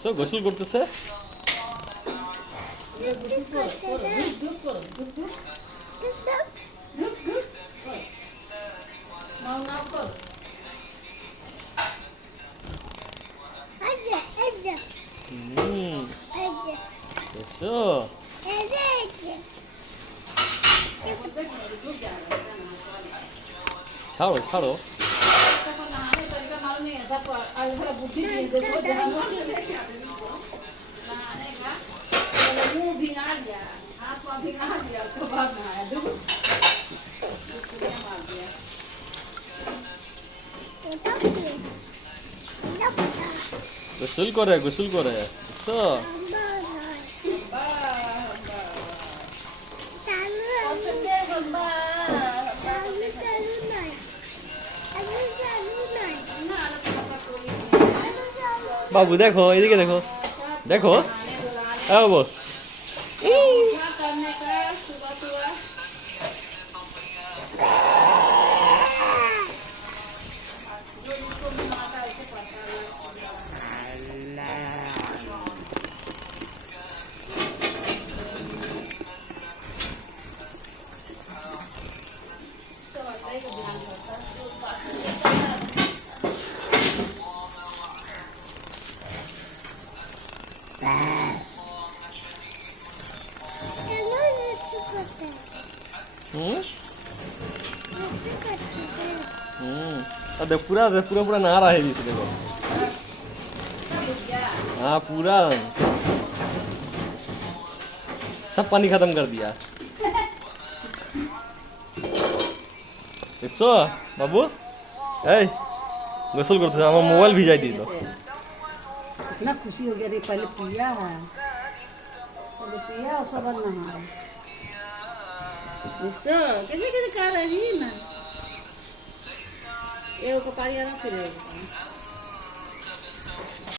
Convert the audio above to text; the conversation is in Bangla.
সো গোসল করতেছে। এসো ছাড়ো ছাড়ো। গোসল করে গোসল করে। এসো বাবু দেখো এদিকে দেখো দেখো বাবু पूरा पूरा पूरा नहा रहा है बीच देखो। हाँ पूरा सब पानी खत्म कर दिया। देखो बाबू गोसल करते हमारा मोबाइल भिजाई दी तो इतना खुशी हो गया रे। पहले पिया है और सब नहा कैसे कैसे कर रही ना ये को पारी आ रहा फिर